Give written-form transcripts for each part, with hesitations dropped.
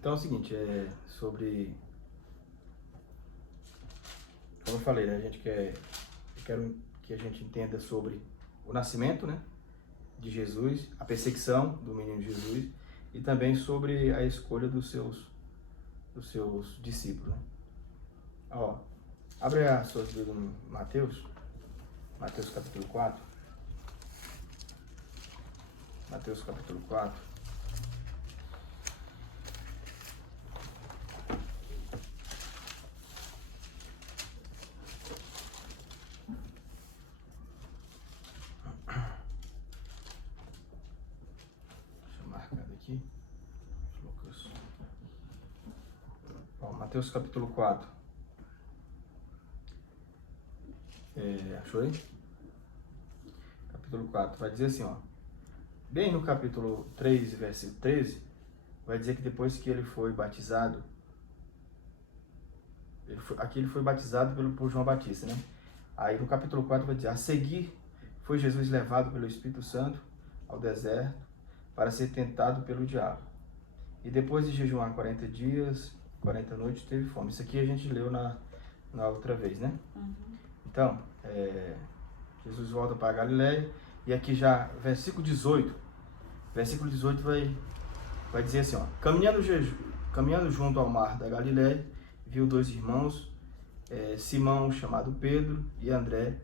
Então é o seguinte, sobre, como eu falei, né, eu quero que a gente entenda sobre o nascimento, né, de Jesus, a perseguição do menino Jesus e também sobre a escolha dos seus discípulos, né? Ó, abre as suas Bíblias no Mateus capítulo 4. Mateus capítulo 4. Deixa eu marcar aqui. Lucas. Ó, Mateus capítulo 4. Achou aí? Capítulo 4. Vai dizer assim, ó. Bem no capítulo 3, versículo 13, vai dizer que depois que ele foi batizado, aqui ele foi batizado por João Batista, né? Aí no capítulo 4 vai dizer, a seguir foi Jesus levado pelo Espírito Santo ao deserto para ser tentado pelo diabo. E depois de jejuar 40 dias, 40 noites, teve fome. Isso aqui a gente leu na outra vez, né? Uhum. Então, Jesus volta para a Galileia. E aqui já, versículo 18 vai dizer assim, ó. Caminhando junto ao mar da Galileia, viu dois irmãos, Simão, chamado Pedro, e André,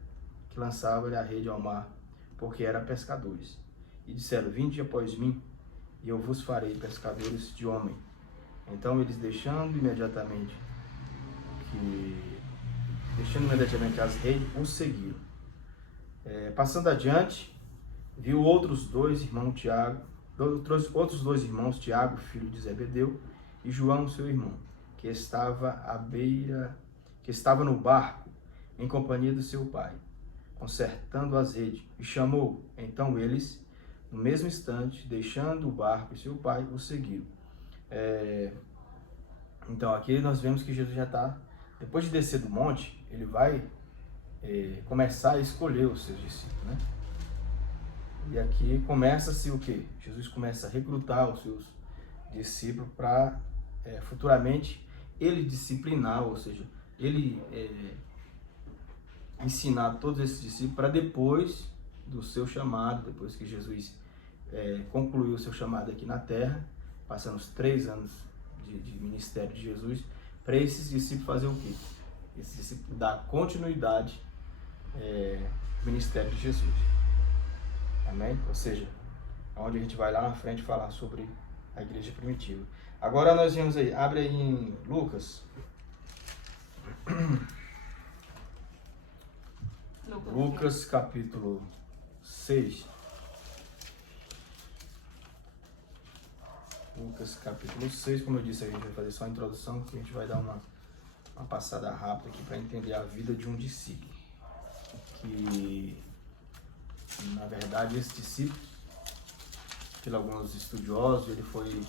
que lançavam a rede ao mar, porque eram pescadores. E disseram, vinde após mim, e eu vos farei pescadores de homem. Então eles, deixando imediatamente as redes, os seguiram. Passando adiante, viu outros dois irmãos, Tiago, filho de Zebedeu, e João, seu irmão, que estava no barco, em companhia do seu pai, consertando as redes, e chamou. Então eles, no mesmo instante, deixando o barco e seu pai, o seguiram. Então aqui nós vemos que Jesus já está, depois de descer do monte, ele vai começar a escolher os seus discípulos, né? E aqui começa-se o quê? Jesus começa a recrutar os seus discípulos para futuramente ele disciplinar, ou seja, ele ensinar todos esses discípulos para depois do seu chamado, depois que Jesus concluiu o seu chamado aqui na terra, passando os 3 anos de ministério de Jesus, para esses discípulos fazer o quê? Esses discípulos dar continuidade ao ministério de Jesus. Amém? Ou seja, onde a gente vai lá na frente falar sobre a igreja primitiva. Agora nós vemos aí, abre aí em Lucas. Lucas capítulo 6. Lucas capítulo 6, como eu disse, a gente vai fazer só a introdução, que a gente vai dar uma passada rápida aqui para entender a vida de um discípulo. Que, na verdade, esse discípulo, pelos alguns estudiosos, ele foi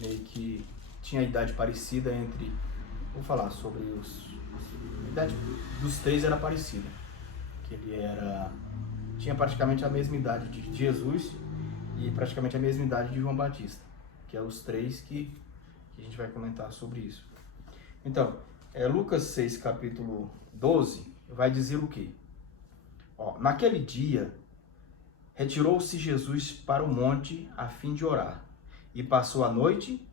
meio que tinha a idade parecida entre, vou falar sobre a idade dos 3 era parecida, que ele tinha praticamente a mesma idade de Jesus e praticamente a mesma idade de João Batista, que é os 3 que a gente vai comentar sobre isso. Então, Lucas 6, capítulo 12, vai dizer o quê? Naquele dia, retirou-se Jesus para o monte a fim de orar, e passou a noite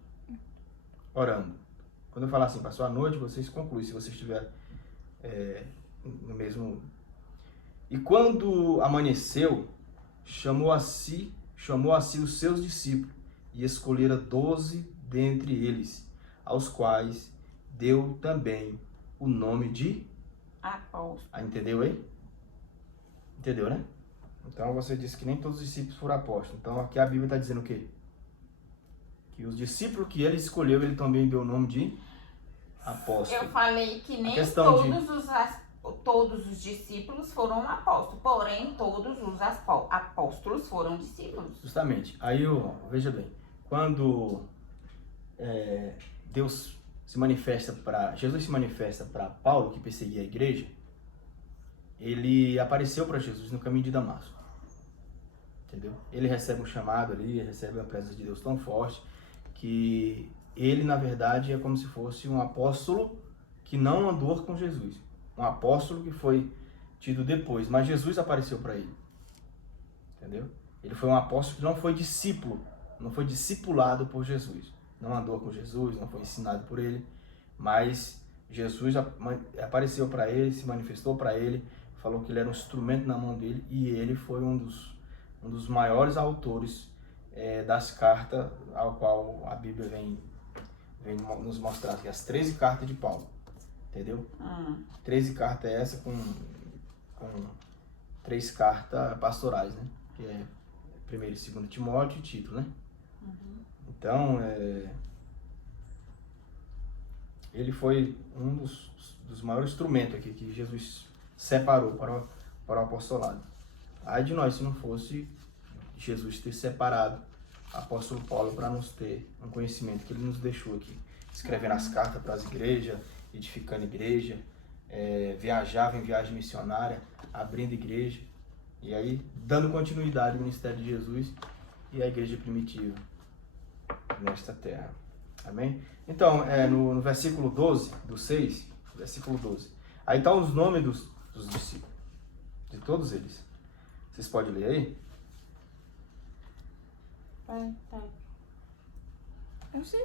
orando. Quando eu falar assim, passou a noite, vocês concluem, se você estiver no mesmo... E quando amanheceu, chamou a si os seus discípulos, e escolhera 12 dentre eles, aos quais deu também o nome de apóstolos. Entendeu aí? Entendeu, né? Então você disse que nem todos os discípulos foram apóstolos. Então aqui a Bíblia está dizendo o quê? Que os discípulos que ele escolheu, ele também deu o nome de apóstolos. Eu falei que nem todos os discípulos foram apóstolos, porém todos os apóstolos foram discípulos. Justamente. Aí, veja bem, quando Jesus se manifesta para Paulo, que perseguia a igreja, ele apareceu para Jesus no caminho de Damasco. Entendeu? Ele recebe um chamado ali, recebe a presença de Deus tão forte que ele, na verdade, é como se fosse um apóstolo que não andou com Jesus. Um apóstolo que foi tido depois, mas Jesus apareceu para ele. Entendeu? Ele foi um apóstolo que não foi discípulo, não foi discipulado por Jesus. Não andou com Jesus, não foi ensinado por ele, mas Jesus apareceu para ele, se manifestou para ele, falou que ele era um instrumento na mão dele, e ele foi um dos maiores autores das cartas ao qual a Bíblia vem nos mostrar aqui, as 13 cartas de Paulo, entendeu? 13 cartas essa com 3 cartas pastorais, né? Que é 1º e 2º Timóteo e Tito, né? Então, ele foi um dos maiores instrumentos aqui que Jesus separou para o apostolado. Ai de nós se não fosse Jesus ter separado o apóstolo Paulo para nos ter um conhecimento que ele nos deixou aqui, escrevendo as cartas para as igrejas, edificando igreja, viajava em viagem missionária, abrindo igreja, e aí dando continuidade ao ministério de Jesus e à igreja primitiva nesta terra. Amém? Então, no versículo 12, do 6, versículo 12, aí estão os nomes dos discípulos, de todos eles. Vocês podem ler aí? Tá. Oxi,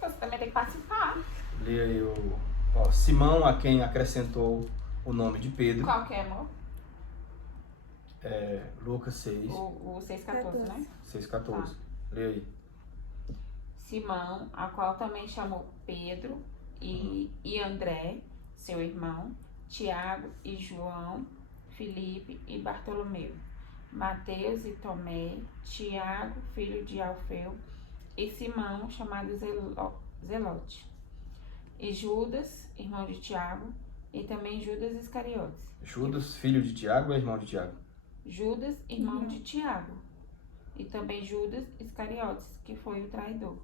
você também tem que participar. Lê aí Simão, a quem acrescentou o nome de Pedro. Qual que é, amor? Lucas 6. O 6,14, né? 6,14. Tá. Lê aí. Simão, a qual também chamou Pedro e André, seu irmão, Tiago e João, Filipe e Bartolomeu, Mateus e Tomé, Tiago, filho de Alfeu, e Simão, chamado Zelote, e Judas, irmão de Tiago, e também Judas Iscariotes. Judas, filho de Tiago, é irmão de Tiago? Judas, irmão de Tiago, e também Judas Iscariotes, que foi o traidor.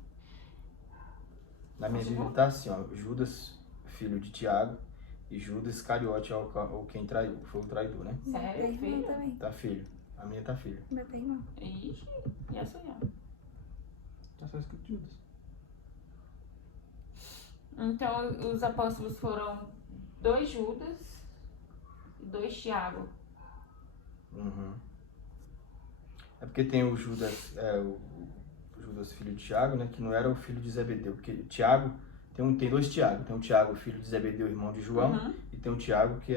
Na minha Bíblia está assim, Judas, filho de Tiago, e Judas Iscariote é o quem traiu, foi o traidor, né? Sério, filho? Também. Tá filho. A minha tá filho. Meu tem irmão. Ixi, e essa aí? Tá só escrito Judas. Então, os apóstolos foram 2 Judas e 2 Tiago. É porque tem o Judas, o Judas filho de Tiago, né, que não era o filho de Zebedeu, porque Tiago, tem 2 Tiago, tem o Tiago, filho de Zebedeu, irmão de João, e tem o Tiago, que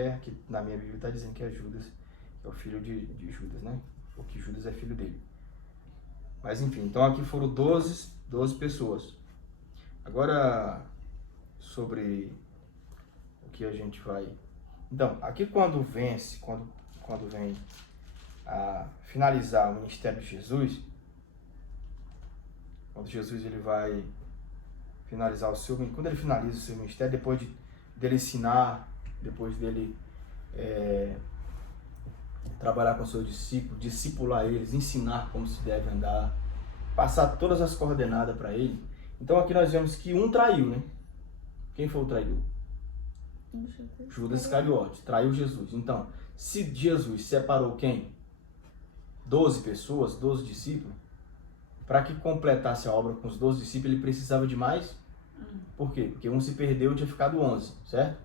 na minha Bíblia está dizendo que é Judas, que é o filho de Judas, né, ou que Judas é filho dele. Mas enfim, então aqui foram 12 pessoas. Agora, sobre o que a gente vai... Então, aqui quando vem a finalizar o ministério de Jesus, quando Jesus ele vai finalizar quando ele finaliza o seu ministério, depois dele ensinar, depois dele trabalhar com seus discípulos, discipular eles, ensinar como se deve andar, passar todas as coordenadas para ele. Então aqui nós vemos que um traiu, né? Quem foi o traidor? Judas Iscariote, traiu Jesus. Então, se Jesus separou quem? 12 pessoas, 12 discípulos, para que completasse a obra com os 12 discípulos, ele precisava de mais? Por quê? Porque um se perdeu e tinha ficado 11, certo?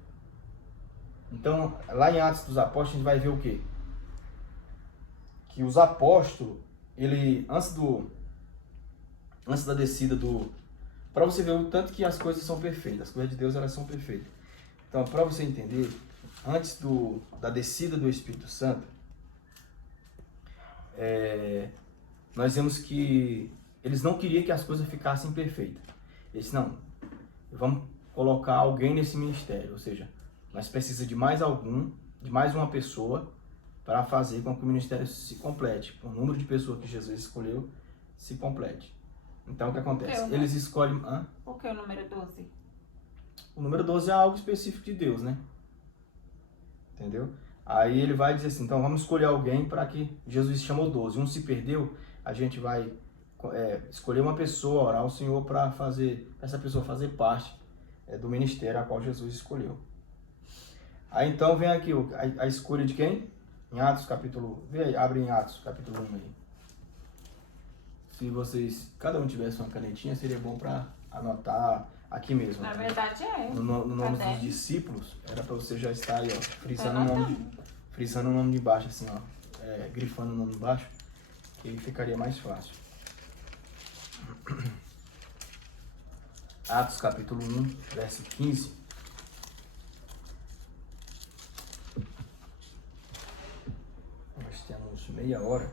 Então, lá em Atos dos Apóstolos, a gente vai ver o quê? Que os apóstolos, antes da descida para você ver o tanto que as coisas são perfeitas, as coisas de Deus, elas são perfeitas. Então, para você entender, antes da descida do Espírito Santo, nós vemos que eles não queriam que as coisas ficassem perfeitas. Eles disseram, não, vamos colocar alguém nesse ministério, ou seja, nós precisamos de mais uma pessoa para fazer com que o ministério se complete, o número de pessoas que Jesus escolheu se complete. Então, o que acontece? Eles escolhem... Por que o número 12? O número 12 é algo específico de Deus, né? Entendeu? Aí ele vai dizer assim, então vamos escolher alguém para que Jesus chamou 12. Um se perdeu, a gente vai escolher uma pessoa, orar ao Senhor para essa pessoa fazer parte do ministério a qual Jesus escolheu. Aí então vem aqui a escolha de quem? Em Atos capítulo... Vê aí, abre em Atos capítulo 1 aí. se vocês, cada um tivesse uma canetinha, seria bom para anotar aqui mesmo. Na verdade No nome dos discípulos, era para você já estar aí, ó, frisando o nome de baixo, assim, ó, grifando o nome de baixo, que aí ficaria mais fácil. Atos capítulo 1, verso 15. Nós temos meia hora,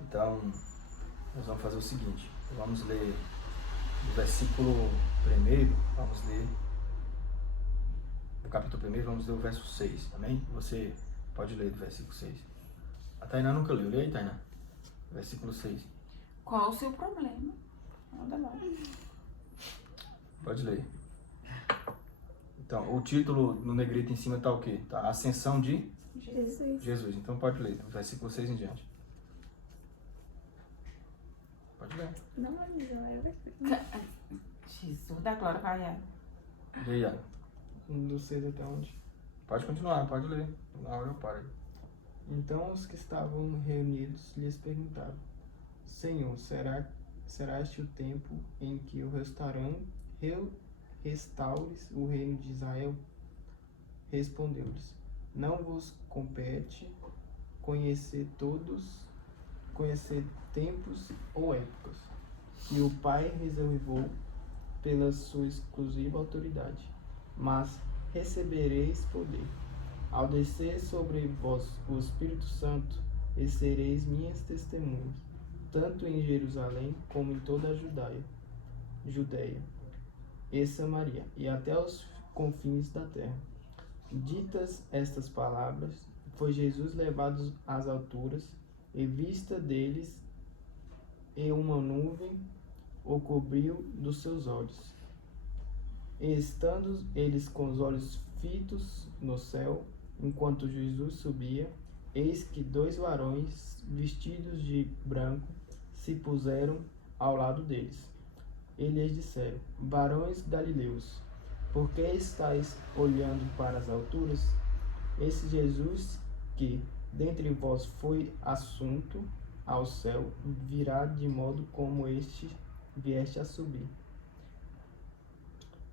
então nós vamos fazer o seguinte, vamos ler do versículo 1, vamos ler do capítulo 1, vamos ler o verso 6, amém? Você pode ler do versículo 6. A Tainá nunca leu, lê aí, Tainá. Versículo 6. Qual o seu problema? Manda lá. Pode ler. Então, o título no negrito em cima tá o quê? Tá Ascensão de Jesus. Então pode ler, do versículo 6 em diante. Pode ler. Não, Eliseu, Jesus da glória, vai aí. Lê aí, Iago. Do 6 até onde? Pode continuar, pode ler. Na hora eu paro. Então os que estavam reunidos lhes perguntaram: Senhor, será este o tempo em que o restaures o reino de Israel? Respondeu-lhes: Não vos compete conhecer tempos ou épocas que o Pai reservou pela sua exclusiva autoridade, mas recebereis poder ao descer sobre vós o Espírito Santo, e sereis minhas testemunhas, tanto em Jerusalém como em toda a Judéia e Samaria, e até os confins da terra. Ditas estas palavras, foi Jesus levado às alturas, e vista deles, e uma nuvem o cobriu dos seus olhos. E estando eles com os olhos fitos no céu, enquanto Jesus subia, eis que 2 varões vestidos de branco se puseram ao lado deles. E lhes disseram: Varões galileus, por que estáis olhando para as alturas? Esse Jesus que dentre vós foi assunto ao céu, virá de modo como vieste a subir.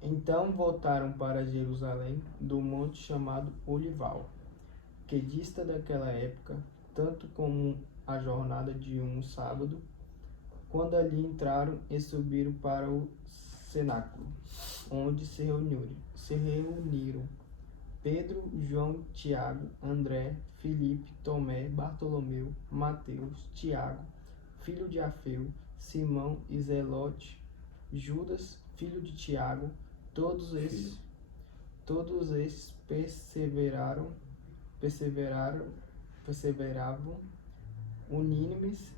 Então voltaram para Jerusalém do monte chamado Olival, que dista daquela época, tanto como a jornada de um sábado, quando ali entraram e subiram para o cenáculo, onde se reuniram Pedro, João, Tiago, André, Filipe, Tomé, Bartolomeu, Mateus, Tiago, filho de Alfeu, Simão e Zelote, Judas, filho de Tiago. Todos estes perseveravam unínimes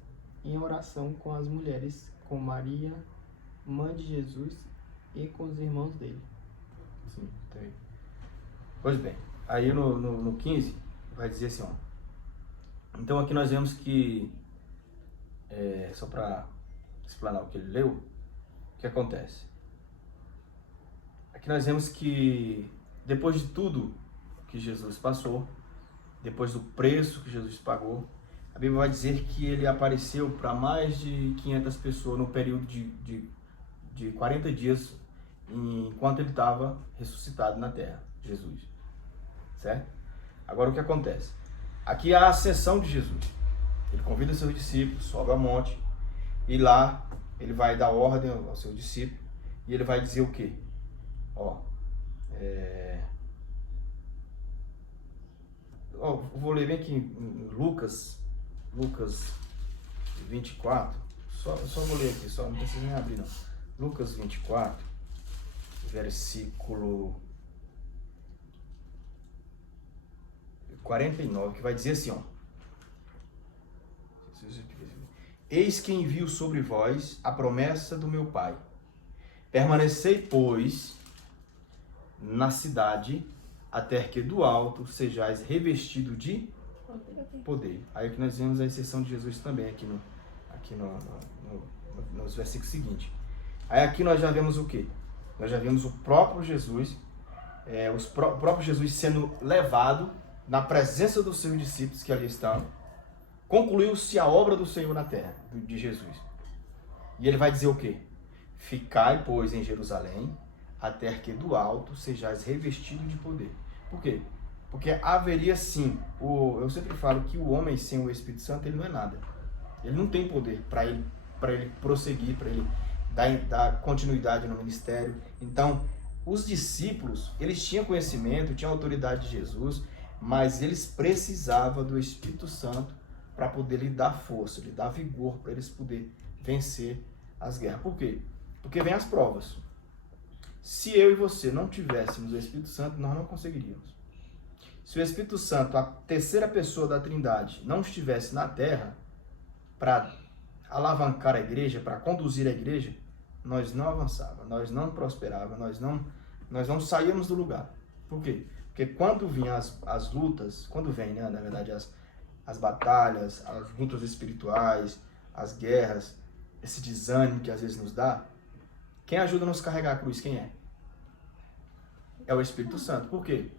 em oração com as mulheres, com Maria, mãe de Jesus, e com os irmãos dele. Sim, tá aí. Pois bem, aí no 15 vai dizer assim, ó. Então aqui nós vemos que, só para explanar o que ele leu, o que acontece? Aqui nós vemos que depois de tudo que Jesus passou, depois do preço que Jesus pagou, a Bíblia vai dizer que ele apareceu para mais de 500 pessoas no período de 40 dias, enquanto ele estava ressuscitado na terra, Jesus. Certo? Agora o que acontece? Aqui é a ascensão de Jesus. Ele convida seus discípulos, sobe ao monte, e lá ele vai dar ordem aos seus discípulos, e ele vai dizer o quê? Vou ler bem aqui em Lucas 24, só vou ler aqui, só não precisa nem abrir não. Lucas 24, versículo 49, que vai dizer assim, ó. Eis que envio sobre vós a promessa do meu Pai. Permanecei, pois, na cidade, até que do alto sejais revestido de poder. Aí que nós vemos a inserção de Jesus também aqui nos versículos seguintes. Aí aqui nós já vemos o quê? Nós já vemos o próprio Jesus, o próprio Jesus sendo levado na presença dos seus discípulos que ali estão. Concluiu-se a obra do Senhor na terra, de Jesus. E ele vai dizer o quê? Ficai, pois, em Jerusalém, até que do alto sejais revestido de poder. Por quê? Porque haveria sim, eu sempre falo que o homem sem o Espírito Santo, ele não é nada. Ele não tem poder para ele prosseguir, para ele dar continuidade no ministério. Então, os discípulos, eles tinham conhecimento, tinham autoridade de Jesus, mas eles precisavam do Espírito Santo para poder lhe dar força, lhe dar vigor, para eles poderem vencer as guerras. Por quê? Porque vem as provas. Se eu e você não tivéssemos o Espírito Santo, nós não conseguiríamos. Se o Espírito Santo, a terceira pessoa da Trindade, não estivesse na terra para alavancar a igreja, para conduzir a igreja, nós não avançávamos, nós não prosperávamos, nós não saíamos do lugar. Por quê? Porque quando vinham as lutas, quando vem, né, na verdade, as batalhas, as lutas espirituais, as guerras, esse desânimo que às vezes nos dá, quem ajuda a nos carregar a cruz, quem é? É o Espírito Santo. Por quê?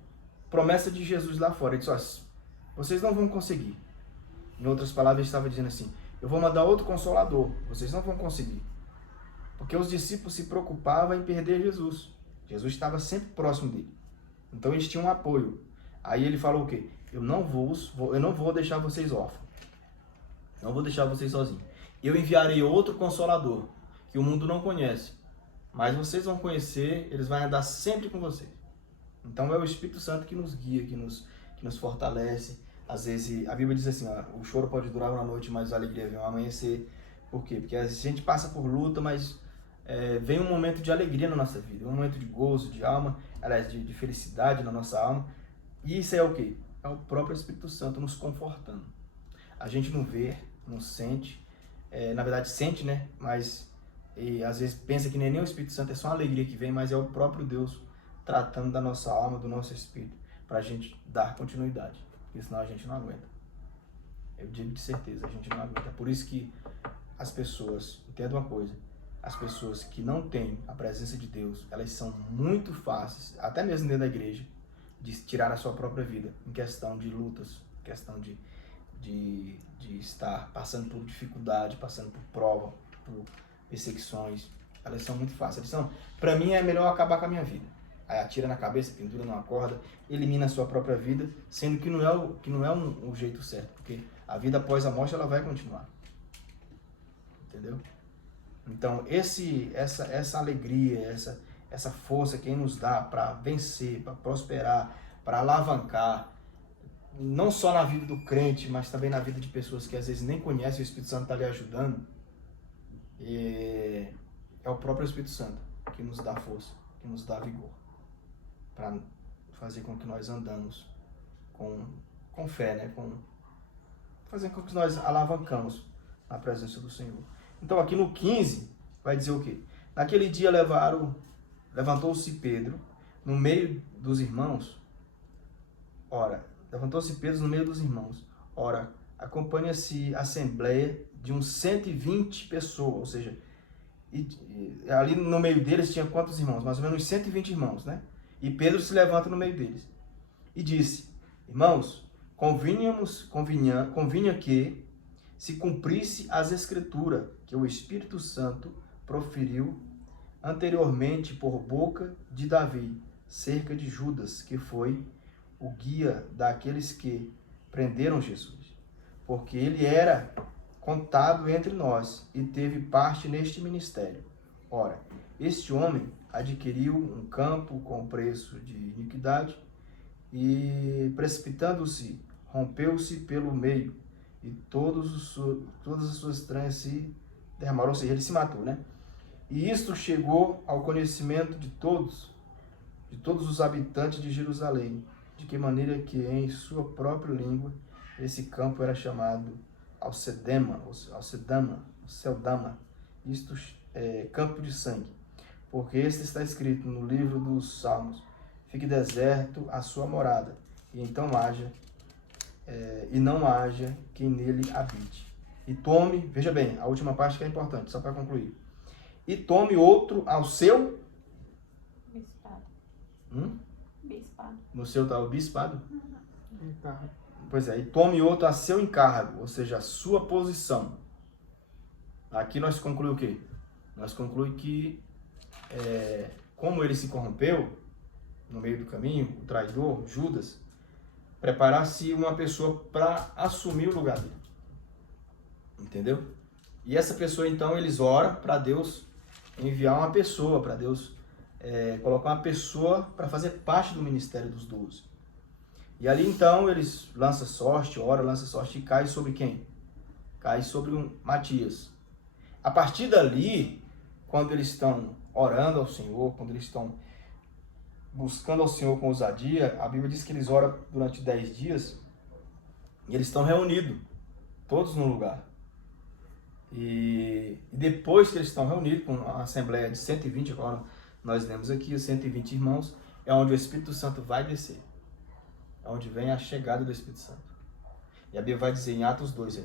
Promessa de Jesus lá fora. Ele disse, vocês não vão conseguir. Em outras palavras, ele estava dizendo assim, eu vou mandar outro Consolador, vocês não vão conseguir. Porque os discípulos se preocupavam em perder Jesus. Jesus estava sempre próximo dele. Então eles tinham um apoio. Aí ele falou o quê? Eu não vou deixar vocês órfãos. Não vou deixar vocês sozinhos. Eu enviarei outro Consolador, que o mundo não conhece. Mas vocês vão conhecer, eles vão andar sempre com vocês. Então é o Espírito Santo que nos guia, que nos fortalece. Às vezes, a Bíblia diz assim, o choro pode durar uma noite, mas a alegria vem ao amanhecer. Por quê? Porque a gente passa por luta, mas vem um momento de alegria na nossa vida, um momento de gozo, de alma, aliás, de felicidade na nossa alma. E isso é o quê? É o próprio Espírito Santo nos confortando. A gente não vê, não sente, na verdade sente, né? Mas às vezes pensa que nem o Espírito Santo é só uma alegria que vem, mas é o próprio Deus tratando da nossa alma, do nosso espírito, para a gente dar continuidade, porque senão a gente não aguenta. Eu digo de certeza, a gente não aguenta. É por isso que as pessoas, entenda uma coisa, as pessoas que não têm a presença de Deus, elas são muito fáceis, até mesmo dentro da igreja, de tirar a sua própria vida, em questão de lutas, em questão de estar passando por dificuldade, passando por prova, por perseguições. Elas são muito fáceis. Para mim é melhor acabar com a minha vida. Aí atira na cabeça, pendura numa corda, elimina a sua própria vida, sendo que não é o jeito certo, porque a vida após a morte ela vai continuar. Entendeu? Então essa alegria, essa força que nos dá para vencer, para prosperar, para alavancar, não só na vida do crente, mas também na vida de pessoas que às vezes nem conhecem, o Espírito Santo está lhe ajudando, é o próprio Espírito Santo que nos dá força, que nos dá vigor, para fazer com que nós andamos com fé, né? Fazer com que nós alavancamos na presença do Senhor. Então aqui no 15 vai dizer o quê? Naquele dia levantou-se Pedro no meio dos irmãos. Levantou-se Pedro no meio dos irmãos. Acompanha-se a assembleia de uns 120 pessoas, ou seja, ali no meio deles tinha quantos irmãos? Mais ou menos 120 irmãos, né? E Pedro se levanta no meio deles e disse, irmãos, convinha que se cumprisse as Escrituras que o Espírito Santo proferiu anteriormente por boca de Davi, cerca de Judas, que foi o guia daqueles que prenderam Jesus, porque ele era contado entre nós e teve parte neste ministério. Este homem adquiriu um campo com preço de iniquidade e, precipitando-se, rompeu-se pelo meio e todas as suas entranhas se derramaram, ou seja, ele se matou, né? E isto chegou ao conhecimento de todos os habitantes de Jerusalém, de que maneira que em sua própria língua esse campo era chamado Alcedama, isto é campo de sangue, porque este está escrito no livro dos Salmos, fique deserto a sua morada, e então não haja quem nele habite. E tome, veja bem, a última parte que é importante, só para concluir. E tome outro ao seu Bispado. Bispado. No seu está o bispado? Encargo. Pois é, e tome outro a seu encargo, ou seja, a sua posição. Aqui nós concluímos o quê? nós concluímos que, como ele se corrompeu no meio do caminho, o traidor, Judas, preparar-se uma pessoa para assumir o lugar dele. Entendeu? E essa pessoa, então, eles oram para Deus enviar uma pessoa, para Deus colocar uma pessoa para fazer parte do ministério dos 12. E ali, então, eles lançam sorte, lança sorte e cai sobre quem? Cai sobre Matias. A partir dali, quando eles estão orando ao Senhor, quando eles estão buscando ao Senhor com ousadia, a Bíblia diz que eles oram durante 10 dias e eles estão reunidos, todos num lugar. E depois que eles estão reunidos com a assembleia de 120, agora nós lemos aqui os 120 irmãos, é onde o Espírito Santo vai descer. É onde vem a chegada do Espírito Santo. E a Bíblia vai dizer em Atos 2,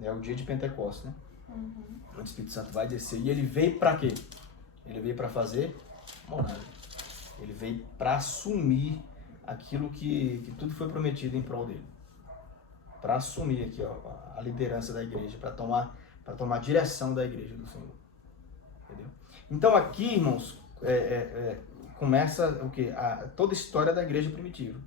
é o dia de Pentecostes, né? Onde o Espírito Santo vai descer. E ele veio para quê? Ele veio para fazer morada. Ele veio para assumir aquilo que tudo foi prometido em prol dele. Para assumir aqui a liderança da igreja, para tomar a direção da igreja do Senhor. Entendeu? Então aqui, irmãos, começa o quê? Toda a história da igreja primitiva.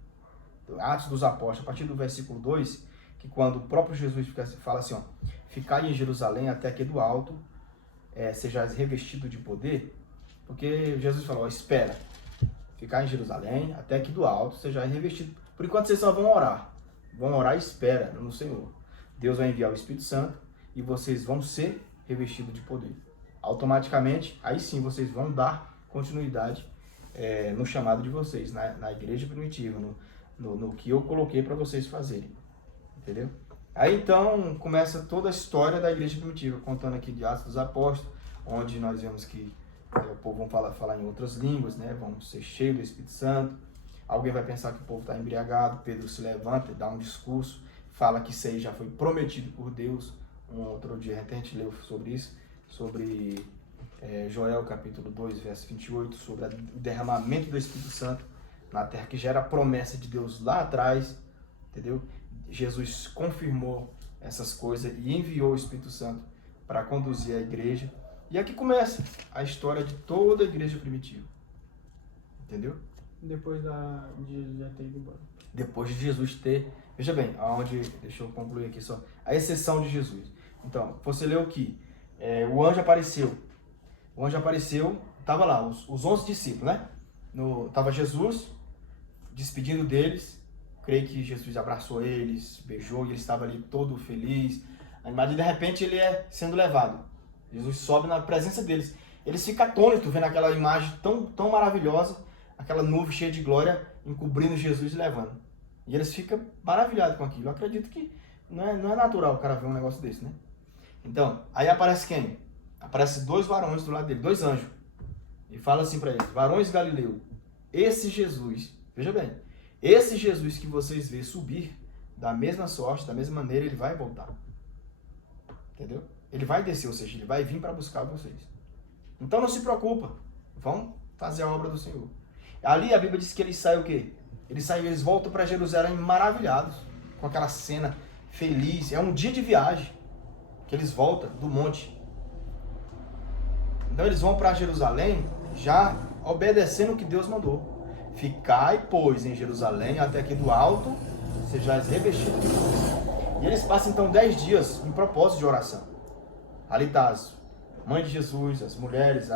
Atos dos Apóstolos, a partir do versículo 2, que quando o próprio Jesus fala assim, ó, ficai em Jerusalém até que do alto sejais revestido de poder, porque Jesus falou, espera, ficar em Jerusalém até que do alto sejais revestido. Por enquanto vocês só vão orar e espera no Senhor. Deus vai enviar o Espírito Santo e vocês vão ser revestidos de poder. Automaticamente, aí sim vocês vão dar continuidade no chamado de vocês, na igreja primitiva, no que eu coloquei para vocês fazerem. Entendeu? Aí então começa toda a história da igreja primitiva, contando aqui de Atos dos Apóstolos, onde nós vemos que o povo vão falar em outras línguas, né? Vão ser cheios do Espírito Santo. Alguém vai pensar que o povo está embriagado. Pedro se levanta e dá um discurso, fala que isso aí já foi prometido por Deus. Um outro dia a gente leu sobre isso, sobre Joel capítulo 2, verso 28, sobre o derramamento do Espírito Santo na terra, que já era a promessa de Deus lá atrás, entendeu? Jesus confirmou essas coisas e enviou o Espírito Santo para conduzir a igreja. E aqui começa a história de toda a igreja primitiva. Entendeu? Depois de Jesus já ter ido embora. Depois de Jesus ter... Veja bem, deixa eu concluir aqui só. A exceção de Jesus. Então, você leu que o anjo apareceu. O anjo apareceu, estava lá, os 11 discípulos, né? Estava Jesus despedindo deles. Creio que Jesus abraçou eles, beijou, e ele estava ali todo feliz, animado, e de repente ele sendo levado. Jesus sobe na presença deles. Eles ficam atônitos vendo aquela imagem tão maravilhosa, aquela nuvem cheia de glória encobrindo Jesus e levando. E eles ficam maravilhados com aquilo. Eu acredito que não é natural o cara ver um negócio desse, né? Então, aí aparece quem? Aparece 2 varões do lado dele, 2 anjos. E fala assim para eles, varões Galileu, esse Jesus, veja bem, esse Jesus que vocês vê subir, da mesma sorte, da mesma maneira, ele vai voltar. Entendeu? Ele vai descer, ou seja, ele vai vir para buscar vocês. Então não se preocupa, vão fazer a obra do Senhor. Ali a Bíblia diz que eles saem o quê? Eles voltam para Jerusalém maravilhados, com aquela cena feliz. É um dia de viagem que eles voltam do monte. Então eles vão para Jerusalém já obedecendo o que Deus mandou. Ficai, pois, em Jerusalém, até que do alto sejais revestidos de poder. E eles passam, então, 10 dias em propósito de oração. Ali está as mães de Jesus, as mulheres,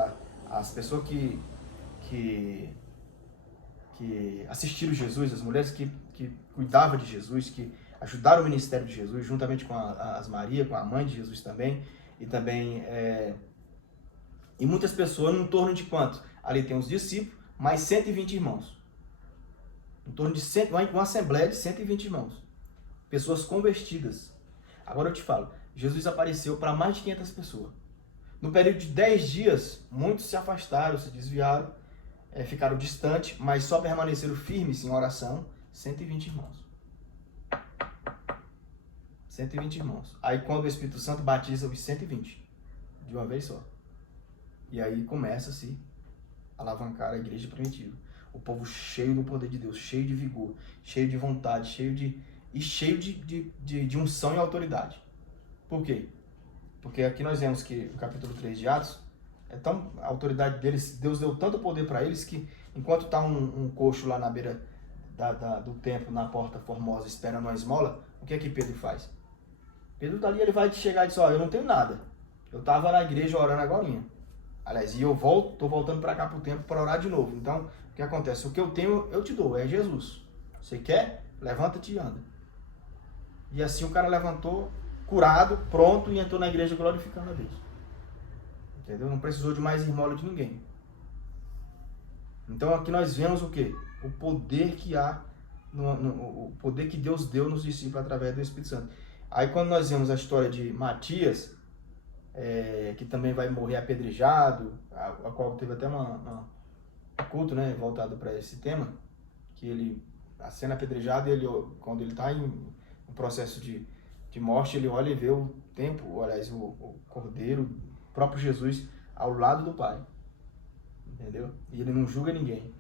as pessoas que assistiram Jesus, as mulheres que cuidavam de Jesus, que ajudaram o ministério de Jesus, juntamente com as Maria, com a mãe de Jesus também, e também e muitas pessoas, em torno de quanto? Ali tem os discípulos, mais 120 irmãos. Em torno de uma assembleia de 120 irmãos. Pessoas convertidas. Agora eu te falo, Jesus apareceu para mais de 500 pessoas. No período de 10 dias, muitos se afastaram, se desviaram, ficaram distantes, mas só permaneceram firmes em oração, 120 irmãos. 120 irmãos. Aí quando o Espírito Santo batiza os 120, de uma vez só. E aí começa-se a alavancar a igreja primitiva. O povo cheio do poder de Deus, cheio de vigor, cheio de vontade, cheio de unção e autoridade. Por quê? Porque aqui nós vemos que no capítulo 3 de Atos, a autoridade deles, Deus deu tanto poder para eles que enquanto tá um coxo lá na beira do templo, na porta formosa, esperando uma esmola, o que é que Pedro faz? Pedro dali ele vai chegar e diz, ó, eu não tenho nada. Eu tava na igreja orando agorinha. Aliás, e eu tô voltando para cá pro templo para orar de novo. Então, o que acontece? O que eu tenho, eu te dou, é Jesus. Você quer? Levanta-te e anda. E assim o cara levantou, curado, pronto, e entrou na igreja glorificando a Deus. Entendeu? Não precisou de mais esmola de ninguém. Então aqui nós vemos o quê? O poder que há, o poder que Deus deu nos discípulos através do Espírito Santo. Aí quando nós vemos a história de Matias, que também vai morrer apedrejado, a qual teve até um culto, né, voltado para esse tema, que ele, a cena apedrejada, quando ele está em processo de morte, ele olha e vê o tempo, aliás, o Cordeiro, o próprio Jesus, ao lado do Pai. Entendeu? E ele não julga ninguém.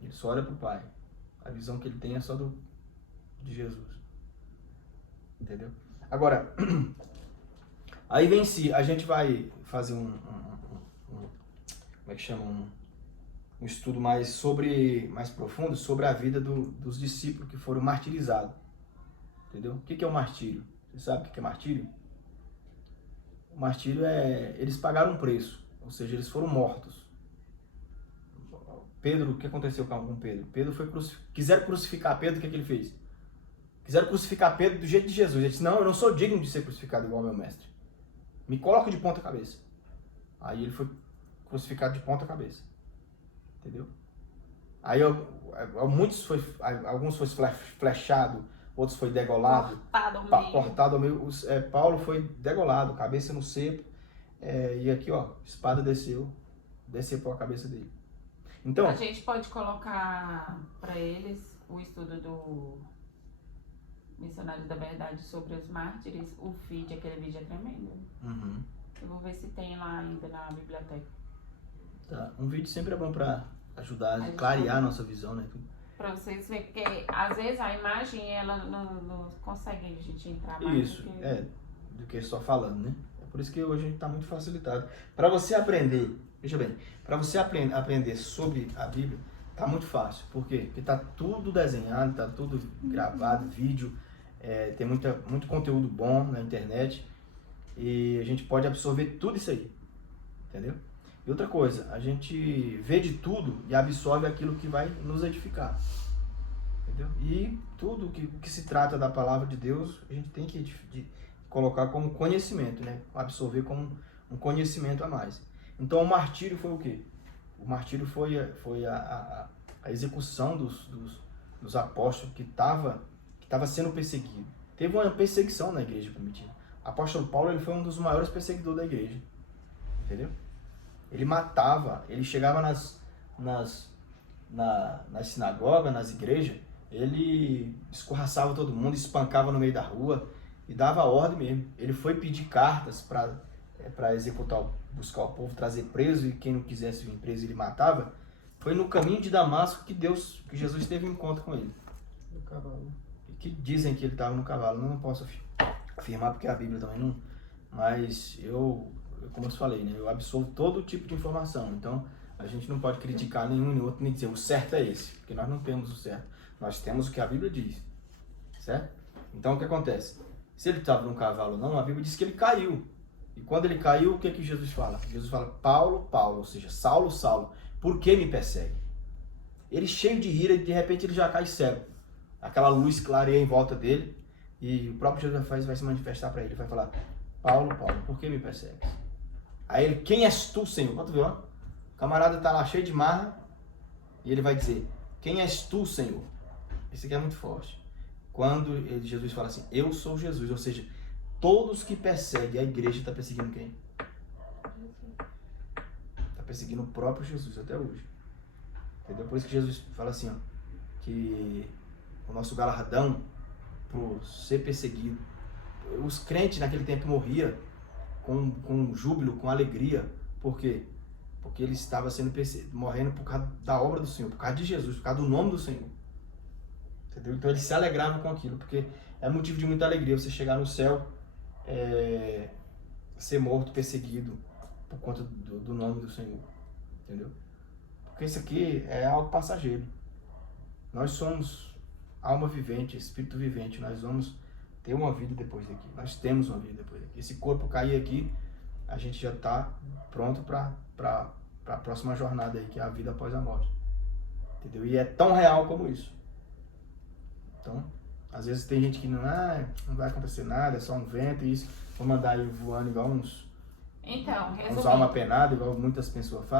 Ele só olha para o Pai. A visão que ele tem é só de Jesus. Entendeu? Agora, aí vem si, a gente vai fazer como é que chama? Um estudo mais profundo sobre a vida dos discípulos que foram martirizados. Entendeu? O que é o martírio? Você sabe o que é martírio? O martírio eles pagaram um preço, ou seja, eles foram mortos. Pedro, o que aconteceu com Pedro? Pedro foi quiseram crucificar Pedro, o que ele fez? Quiseram crucificar Pedro do jeito de Jesus. Ele disse, não, eu não sou digno de ser crucificado igual ao meu mestre. Me coloca de ponta cabeça. Aí ele foi crucificado de ponta cabeça. Entendeu? Aí alguns foi flechado, outros foi degolado. Cortado ao meio. Paulo foi degolado, cabeça no cepo. E aqui, ó, espada desceu para a cabeça dele. Então, a gente pode colocar para eles o estudo do Missionários da Verdade sobre os mártires. O feed, aquele vídeo é tremendo. Uhum. Eu vou ver se tem lá ainda na biblioteca. Tá. Um vídeo sempre é bom para ajudar a clarear a nossa visão, né? Para vocês verem, porque às vezes a imagem ela não consegue a gente entrar mais. Isso, do que só falando, né? É por isso que hoje a gente está muito facilitado. Para você aprender, veja bem, para você aprender sobre a Bíblia, tá muito fácil. Por quê? Porque tá tudo desenhado, tá tudo gravado, vídeo, tem muito conteúdo bom na internet e a gente pode absorver tudo isso aí, entendeu? E outra coisa, a gente vê de tudo e absorve aquilo que vai nos edificar, entendeu? E tudo que se trata da palavra de Deus, a gente tem que colocar como conhecimento, né? Absorver como um conhecimento a mais. Então o martírio foi o quê? O martírio foi a execução dos apóstolos que estava sendo perseguido. Teve uma perseguição na igreja primitiva. O apóstolo Paulo ele foi um dos maiores perseguidores da igreja, entendeu? Ele matava, ele chegava nas sinagogas, nas igrejas, ele escorraçava todo mundo, espancava no meio da rua e dava ordem mesmo. Ele foi pedir cartas para executar, buscar o povo, trazer preso, e quem não quisesse vir preso ele matava. Foi no caminho de Damasco que Jesus teve um encontro com ele. No cavalo. E que dizem que ele estava no cavalo. Não posso afirmar porque a Bíblia também não. Mas como eu falei, né? Eu absorvo todo tipo de informação. Então a gente não pode criticar nenhum nem outro, nem dizer o certo é esse, porque nós não temos o certo. Nós temos o que a Bíblia diz, certo? Então o que acontece? Se ele estava num cavalo ou não, a Bíblia diz que ele caiu. E quando ele caiu, o que que Jesus fala? Jesus fala, Paulo, Paulo, ou seja, Saulo, Saulo, por que me persegue? Ele cheio de ira e de repente ele já cai cego. Aquela luz clareia em volta dele e o próprio Jesus vai se manifestar para ele, vai falar, Paulo, Paulo, por que me persegues? Aí ele, quem és tu, Senhor? Pode ver, ó. O camarada está lá cheio de marra e ele vai dizer, quem és tu, Senhor? Esse aqui é muito forte. Quando Jesus fala assim, eu sou Jesus, ou seja, todos que perseguem a igreja está perseguindo quem? Está perseguindo o próprio Jesus até hoje. Entendeu? Por isso que Jesus fala assim, ó, que o nosso galardão por ser perseguido, os crentes naquele tempo morriam com júbilo, com alegria. Por quê? Porque ele estava sendo morrendo por causa da obra do Senhor, por causa de Jesus, por causa do nome do Senhor. Entendeu? Então eles se alegravam com aquilo, porque é motivo de muita alegria você chegar no céu, ser morto, perseguido, por conta do nome do Senhor, entendeu? Porque isso aqui é algo passageiro. Nós somos alma vivente, espírito vivente, nós vamos ter uma vida depois daqui, nós temos uma vida depois daqui. Esse corpo cair aqui, a gente já está pronto para a próxima jornada aí, que é a vida após a morte, entendeu? E é tão real como isso. Então, às vezes tem gente que não vai acontecer nada, é só um vento e isso, vou mandar ele voando igual uns Então, alma resumindo. penada, igual muitas pessoas falam.